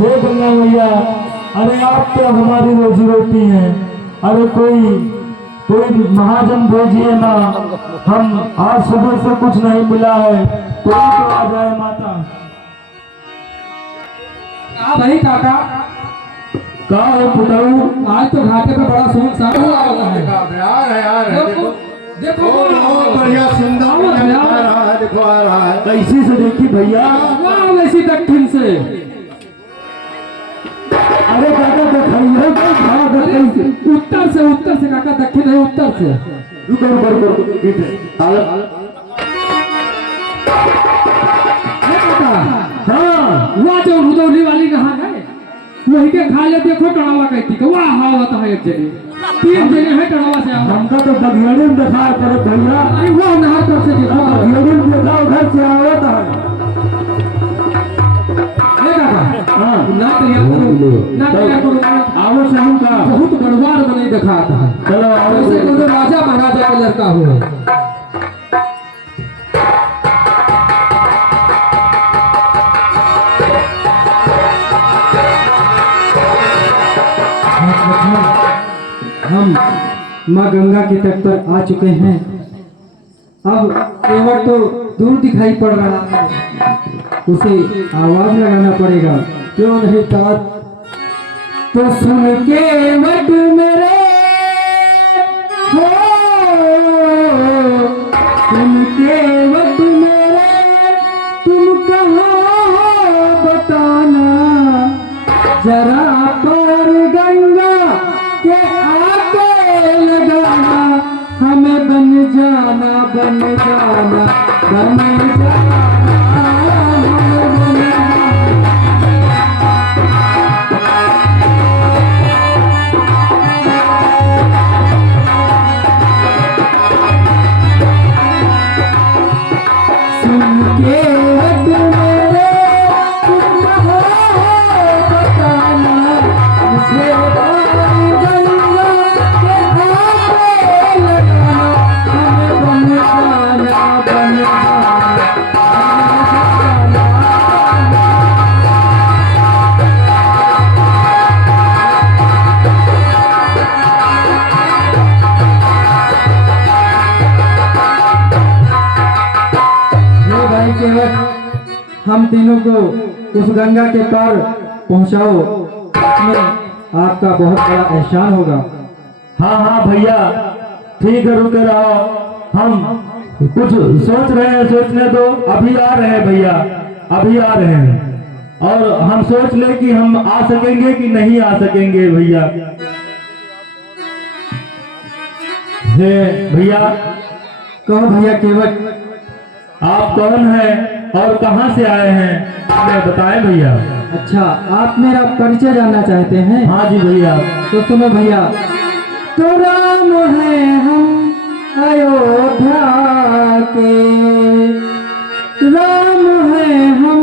हे गंगा मैया, अरे आप तो हमारी रोजी रोटी हैं। अरे कोई कोई महाजन भेजिए ना, हम आज सुबह से कुछ नहीं मिला है, कोई तो आ जाए माता। भाई काका का है पुतरू, आज तो घाटे पे बड़ा सुनसान हुआ है। देखो देखो बहुत बढ़िया सुंदर आ रहा है, देखो आ रहा है। कैसी से देखी भैया? वाह वैसी दक्षिण से। अरे काका दिखाइए उत्तर से काका, दक्षिण है उत्तर से। रुको रुको रुको ये काका हाँ वहाँ जो रुदौली वाली नहा है वही के खा ले, देखो टड़ावा कहती है वाह हाँ होता है। एक जगह 3 जगह है टड़ावा से। हमका तो बघेड़े में देखा है पर भैया, अरे वाह नहा तरफ से देखो बघेड़े में देखा उधर से आवता है। हाँ ना तैयार करो आओ से हम का बहुत बड़वार बने दिखाता है। चलो आओ वैसे कोई राजा महाराजा का लड़का हो। हम माँ गंगा के तट पर आ चुके हैं। अब केवट तो दूर दिखाई पड़ रहा है, उसे आवाज लगाना पड़ेगा। क्यों नहीं तात तो सुन केवट मेरे हो, सुन केवट मेरे तुम कहाँ हो बताना, जरा पर गंगा के आके लगाना, हमें बन जाना बन जाना बन जाना। हम तीनों को उस गंगा के पार पहुंचाओ, इसमें आपका बहुत बड़ा एहसान होगा। हाँ हाँ भैया ठीक है, रुके रहो, हम कुछ सोच रहे हैं, सोचने दो। अभी आ रहे हैं भैया, अभी आ रहे हैं, और हम सोच ले कि हम आ सकेंगे कि नहीं आ सकेंगे भैया। हे भैया, कहो भैया केवट आप कौन हैं और कहाँ से आए हैं, हमें बताएं भैया। अच्छा आप मेरा परिचय जानना चाहते हैं? हाँ जी भैया। तो सुनो भैया, तो राम है हम अयोध्या के, राम है हम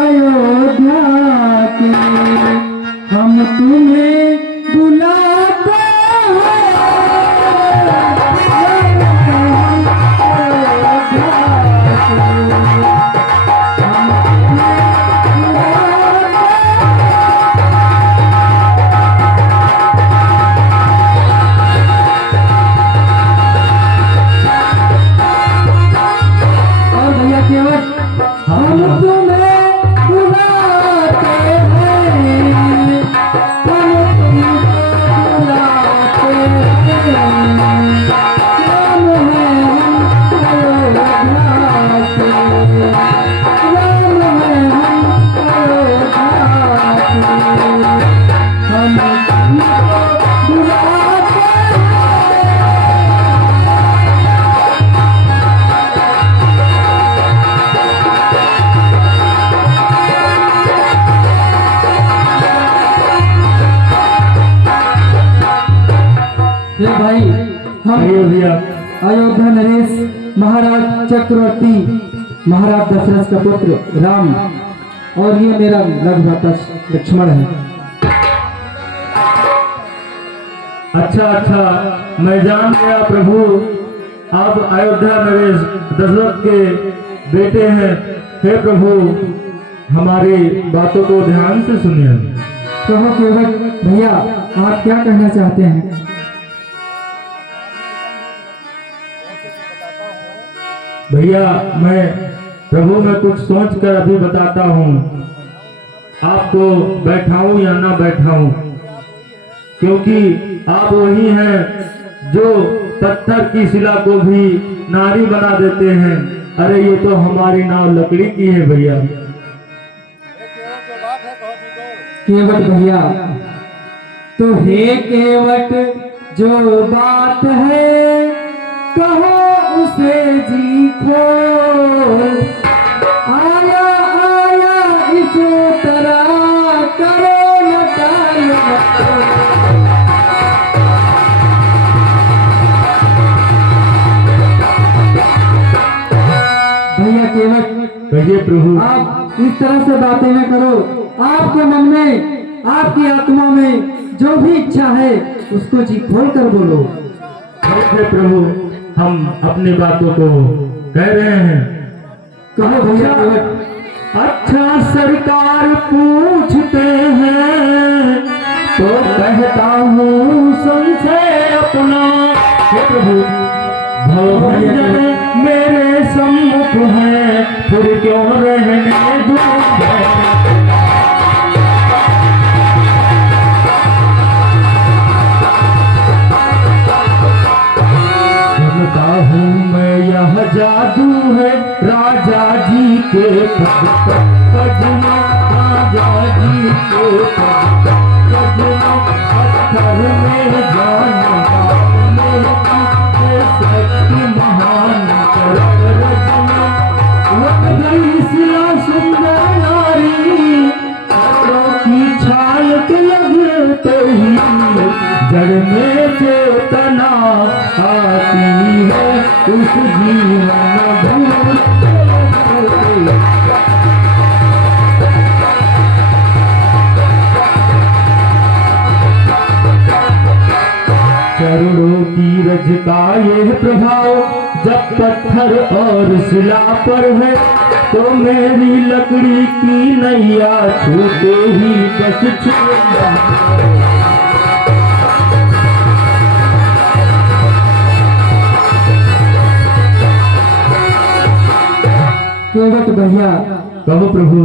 अयोध्या के, हम तुम्हें बुलाते हैं। भाई हम अयोध्या नरेश महाराज चक्रवर्ती महाराज दशरथ का पुत्र राम, और ये मेरा लघुभ्राता लक्ष्मण है। अच्छा अच्छा, मैं जान गया प्रभु, आप अयोध्या नरेश दशरथ के बेटे हैं। हे प्रभु, हमारी बातों को ध्यान से सुनिए। कहो केवट भैया, आप क्या कहना चाहते हैं? भैया मैं प्रभु में कुछ सोच कर अभी बताता हूँ, आपको बैठाऊं या ना बैठाऊं, क्योंकि आप वही हैं जो पत्थर की शिला को भी नारी बना देते हैं। अरे ये तो हमारी नाव लकड़ी की है भैया। केवट भैया, तो हे केवट जो बात है कहो उसे जी खोल, आया आया इस तरह करो न टाल। भैया केवट, कहिए प्रभु। आप इस तरह से बातें न करो। आपके मन में, आपकी आत्मा में जो भी इच्छा है उसको जी खोल कर बोलो। ठीक है प्रभु, हम अपनी बातों को कह रहे हैं। कहो भैया केवट। अच्छा सरकार पूछते हैं तो कहता हूँ संशय अपना। हे प्रभु, भगवान मेरे सम्मुख है, फिर क्यों रहने दूं। हूँ मैं यह जादू है राजा जी के पद में, राजा जी के पद में पत्थर में जान शक्ति महान लग गई शिला सुंदर नारी, की छाल के लगते ही जड़ में चेतना आती है उस जीवन भूल। चरणों की रज का यह प्रभाव जब पत्थर और शिला पर है, तो मेरी लकड़ी की नैया छूटे ही बस छूटा। केवट भैया, कहो प्रभु।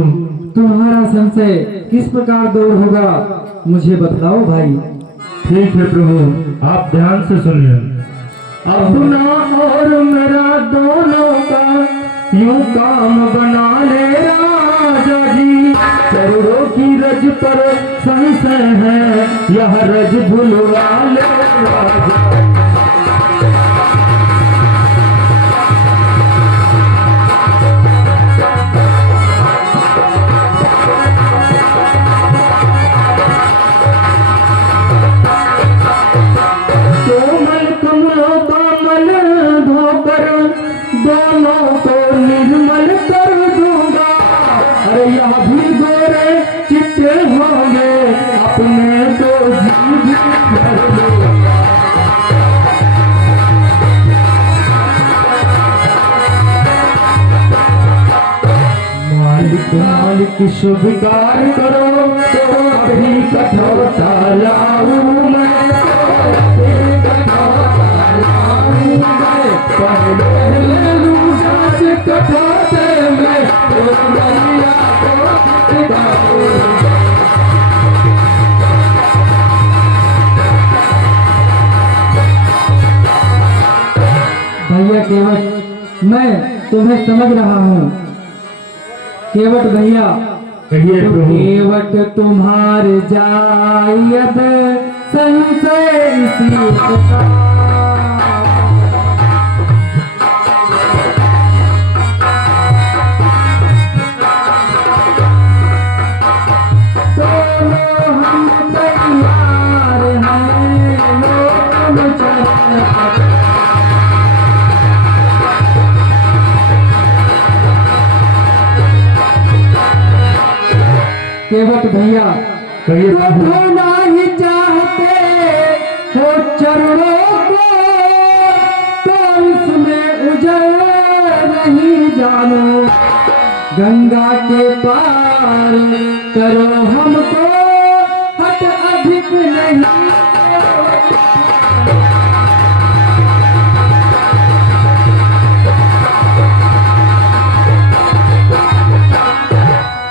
तुम्हारा संशय किस प्रकार दूर होगा मुझे बतलाओ भाई। ठीक है प्रभु, आप ध्यान से सुनिए। अपना और मेरा दोनों का यूं काम बना ले राजा जी, चरणों की रज पर संशय है, यह रज भुलवा ले राजा। दोनों को निर्मल कर दूंगा, अरे यह भी गोरे चिट्टे होंगे, अपने तो जीव भर दूंगा। मालिक मालिक स्वीकार करो, तो अभी कठोरता लाऊं मैं, भैया केवट, मैं तुम्हें समझ रहा हूँ। केवट भैया, कहिए प्रभु। केवट तुम्हारे जायद संशय इसी प्रकार, केवट भैया, कहिए प्रभु। होना ही चाहते हो चरणों को, तो इसमें उजड़ नहीं जानो, गंगा के पार प्यार करो हमको हट अधिक नहीं।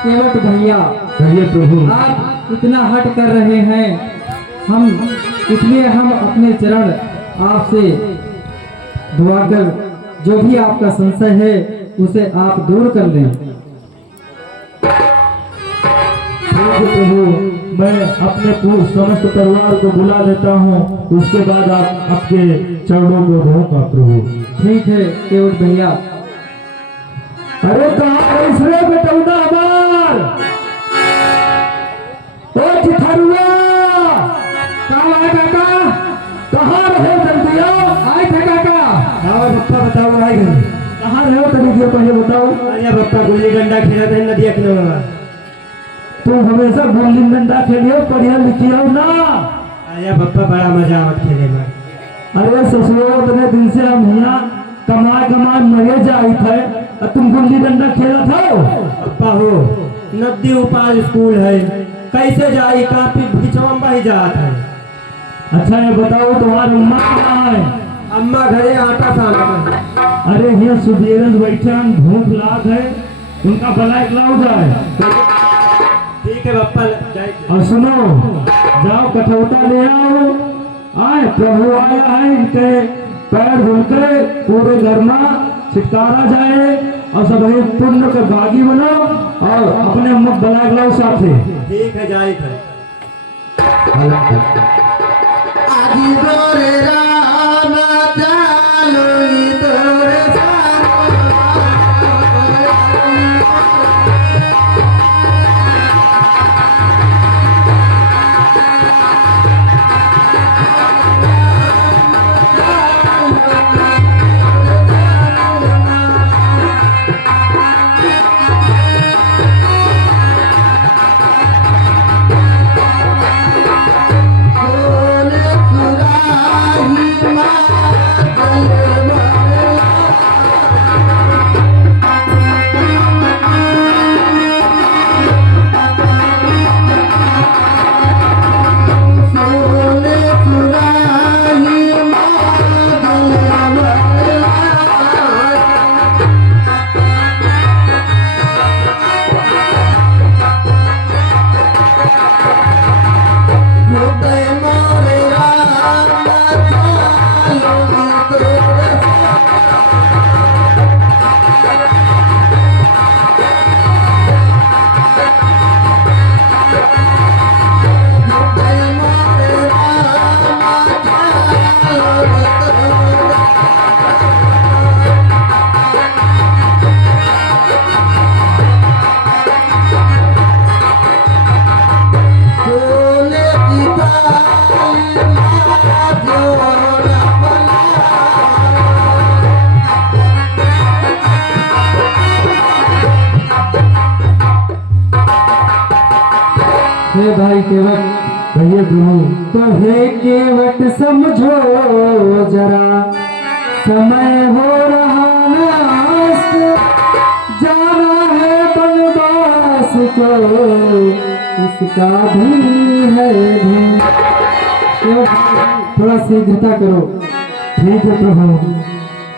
केवट भैया कहिए प्रभु। आप इतना हट कर रहे हैं, हम इसलिए हम अपने चरण आपसे दुआ कर जो भी आपका संशय है उसे आप दूर कर लें। ठीक है प्रभु, मैं अपने समस्त परिवार को बुला लेता हूँ, उसके बाद आप आपके चरणों को धोऊंगा प्रभु। ठीक है केवट भैया। अरे कहाँ इसरे बेटौना हमार, ओ चिथरुआ, कहाँ है काका? कहाँ रहे जल्दी आओ। आए थे काका। आओ बप्पा बताओ भाई घर कहाँ रहे हो तनिक देर पहले बताओ। अरे बप्पा गुल्ली डंडा खेला था नदिया किनारे। तुम हमेशा गुल्ली डंडा खेलियो, पढ़िया लिखियो ना। आया बप्पा बड़ा मजा आवत खेले में। अरे ससुरो इतने दिन से हम यहाँ कमाए मरे जाई थे, और तुम गुल्ली डंडा खेला था। बप्पा हो नदी उपाल स्कूल है, कैसे जाई काफी बिचवा ही जात है। अच्छा ये बताओ तुम्हारी अम्मा कहाँ है। अम्मा घरे आटा सान में। अरे यहाँ सुबेरन बैठे हम, भूख लाग है, उनका भला लाओ जाए। ठीक है बप्पा जाए। और सुनो, जाओ कठौता ले आओ। आए प्रभु आया है, इनके पैर धुलके पूरे घर में छिटकारा जाए, और सभी पुण्य के भागी बनो, और अपने अम्मा बना लाओ साथे। ठीक है जाए थे। आदि दोरे राम चालुई दोरे हे भाई केवट, कहिए प्रभु। तो हे केवट समझो जरा, समय हो रहा नास्त, जाना है बनवास को, इसका भी है धन। केवट थोड़ा शीघ्रता करो। ठीक है प्रभु।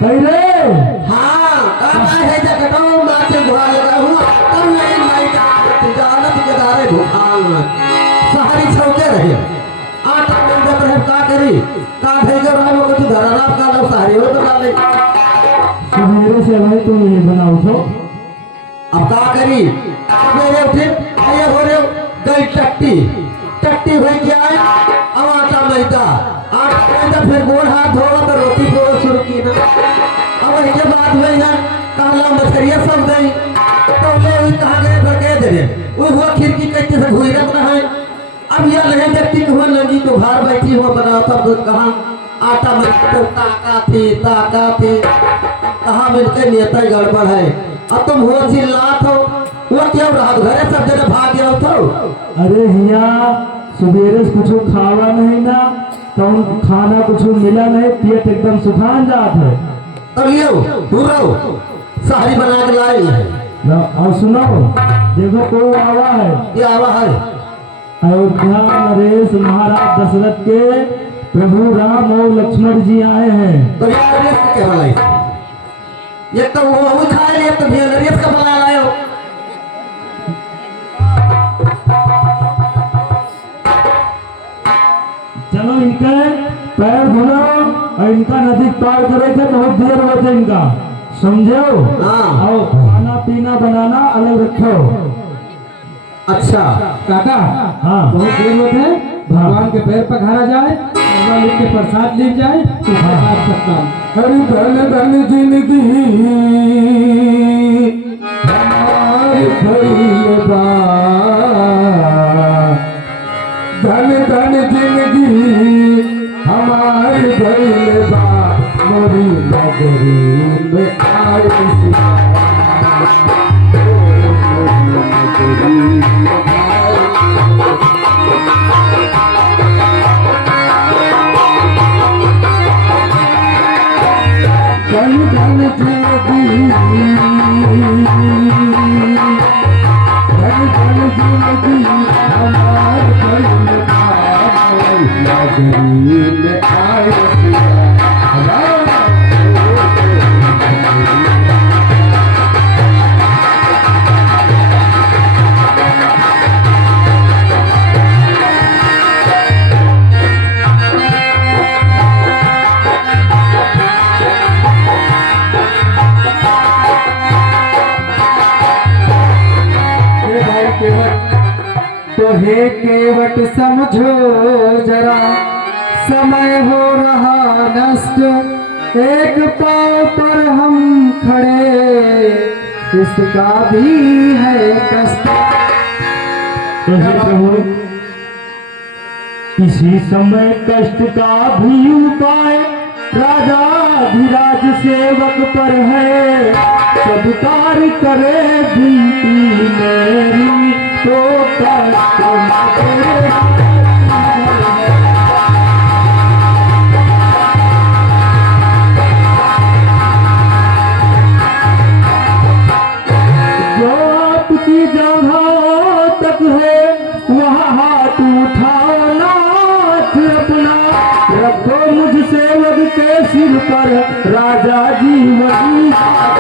कही रे हाँ अब है जगटो माथे घुआ लगा हुआ तब नहीं माई का तिजारत के दारे भूखाल में सहारी छौके रहे आटा मंगत रहे का करी का भेजो रहे वो कुछ धराना का लो सहारी हो तो डाले सवेरे से भाई तुम ये बनाओ तो। अब का करी मेरे उठे ये हो रे गई टट्टी हुई क्या है अब आटा मैदा फिर गोड़ हाथ धो तो रोटी को शुरू की ना अब ये बात हुई है काला मछरिया सब गई तो ले हुई कहाँ गए भगे दे रे वो हुआ खिड़की कैसे से घुई रख रहा है अब यह लगे व्यक्ति को लगी तो बाहर बैठी हुआ बना तब तो कहाँ आटा में तो ताका थी कहाँ मिलके नियत गड़बड़ है अब तुम हुआ चिल्लात हो हुआ क्यों रहा घरे सब जगह भाग गया तो अरे हिया सवेरे से कुछ खावा नहीं ना, तो खाना कुछ मिला नहीं, पेट एकदम सुखान जात है। तो लियो पूरा सहारी बना के लाई है और सुनो, देखो कौन आवा है। ये आवा है अयोध्या नरेश महाराज दशरथ के प्रभु राम और लक्ष्मण जी आए हैं। तो यार नरेश का क्या भला है? ये तो वो खाए, ये तो भैया नरेश का भला लाए हो। चलो इनके पैर धुलो और इनका नदी पार करे थे, बहुत देर हुए थे इनका, समझो। हाँ। और खाना पीना बनाना अलग रखो। अच्छा काका, हाँ। बहुत देर होते हैं, भगवान के पैर पखारा जाए, भगवान के प्रसाद ले जाए, तो प्रसाद सकता हूँ। हरि धन धन जिंदगी हमारी भइल बा, धन धन जिंदगी हमारी भइल बा, मोरी नगरी में आए सिया। धन धन जिंदगी, धन धन जिंदगी हमारे भइल बा, नगरी में आए सिया। तो हे केवट समझो जरा, समय हो रहा नष्ट, एक पाँव पर हम खड़े, इसका भी है कष्ट। तो हे प्रभु, इसी समय कष्ट का भी उपाय राजा धीराज सेवक पर है, सब कार्य करे विनती मेरी, तो कष्ट न करे। जो आपकी जगह तक है वहाँ हाथ उठाना अपना, रखो मुझ सेवक के सिर पर राजा जी वही हाथ।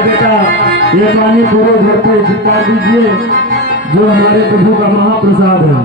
बेटा, ये पानी पूरे घर पे छिड़का दीजिए, जो हमारे प्रभु का महाप्रसाद है।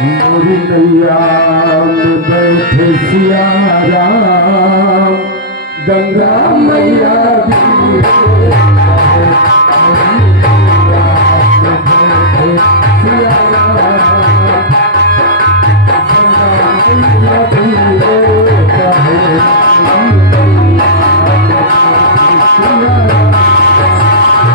मोरी नैया में बैठे सिया राम, गंगा मैया भी सिया राम, गंगा मैया भी सिया राम।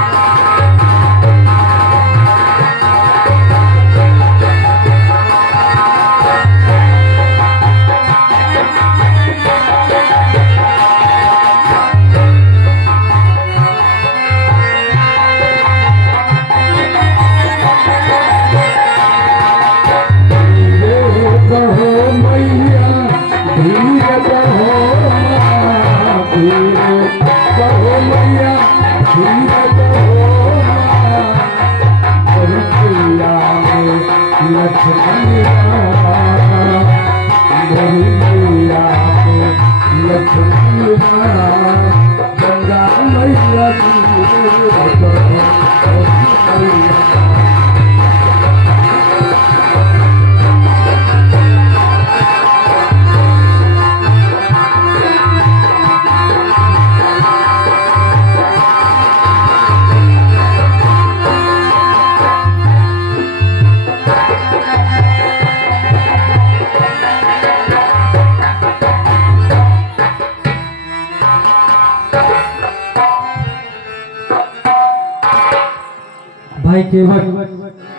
केवट,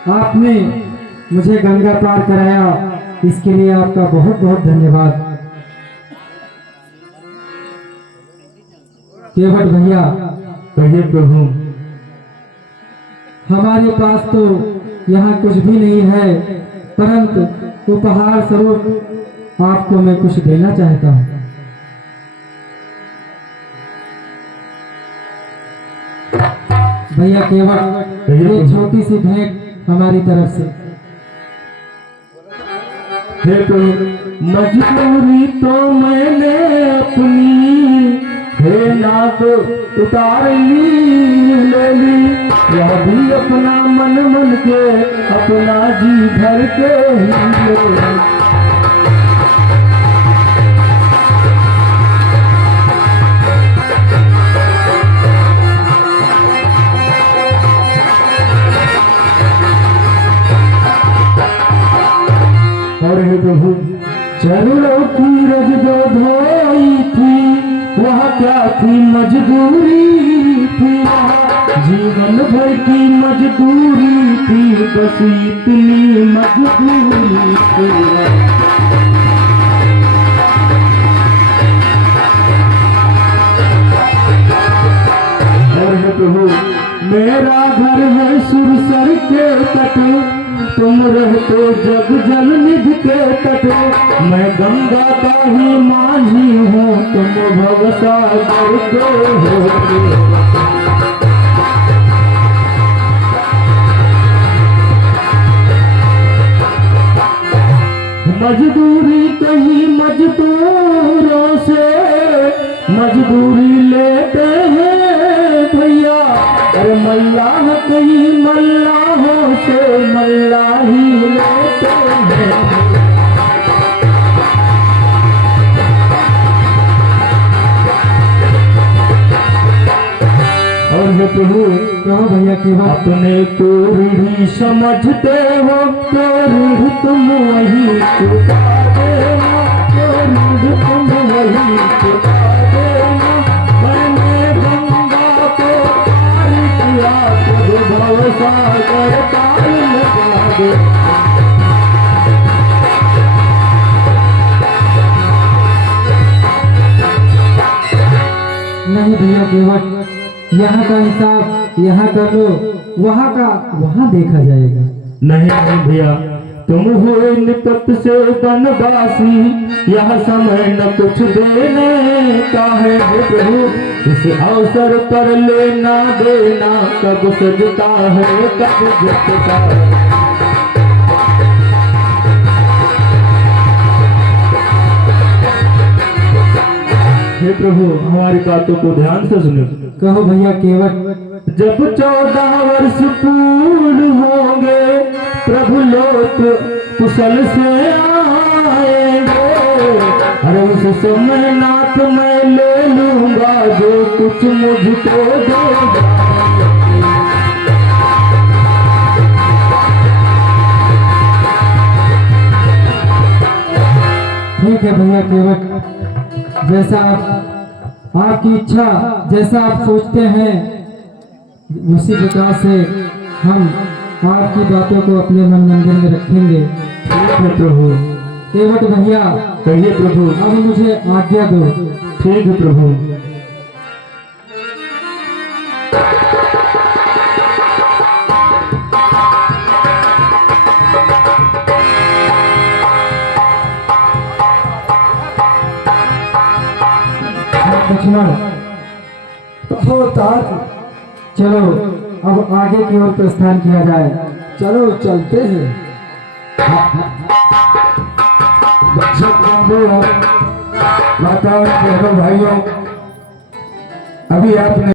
आपने मुझे गंगा पार कराया, इसके लिए आपका बहुत बहुत धन्यवाद। केवट भैया, कहिए प्रभु। हमारे पास तो यहाँ कुछ भी नहीं है, परंतु उपहार स्वरूप आपको मैं कुछ देना चाहता हूँ। भैया केवट, ये छोटी सी भेंट हमारी तरफ से। हे प्रभु, मजबूरी तो मैंने अपनी, हे नाथ उतार ले ली, यह भी अपना मन मन के, अपना जी भर के ही ले। और हे प्रभु, चरणों की रज जो धोई थी, वह क्या थी मजदूरी थी, जीवन भर की मजदूरी थी, बस इतनी मजदूरी थी। और हे प्रभु, मेरा घर है सुरसर के तट, तुम रहते जग जल निधि के तट, मैं गंगा का ही माझी हूँ, तुम भवसागर के हो। मजदूरी कहीं मजदूरों से, मजदूरी लेते हैं भैया, अरे मल्लाह कहीं मल्लाहों से मल्लाही लेते हैं। और हे प्रभु, कहो भैया केवट, अपने को रूढ़ी समझते हो तो रूढ़ तुम वही चुका देना, तो रूढ़ तुम वही चुका देना। मैंने गंगा को पार किया, तो भवसागर पार लगा दे। नहीं भैया केवट, यहाँ का हिसाब यहाँ कर लो, वहाँ का वहाँ देखा जाएगा। नहीं नहीं भैया, तुम हुए निकट से वनवासी, यह समय न कुछ देने का है हे प्रभु, इस अवसर पर लेना देना कब सजता है कब झुकता है। हे प्रभु, हमारी बातों को ध्यान से सुनो। कहो भैया केवट, जब 14 वर्ष पूर्ण होंगे, प्रभु लोक कुशल से आएंगे, अरे उस समय नाथ मैं ले लूंगा जो कुछ मुझको देगा। ठीक है भैया केवट, जैसा आपकी इच्छा, जैसा आप सोचते हैं, उसी प्रकार से हम आपकी बातों को अपने मन मंदिर में रखेंगे। ठीक है प्रभु। केवट भैया, कहिए प्रभु। अब मुझे आज्ञा दो। ठीक है प्रभु। लक्ष्मण, चलो अब आगे की ओर प्रस्थान किया जाए। चलो चलते हैं। माताओं बहनों भाइयों, अभी आपने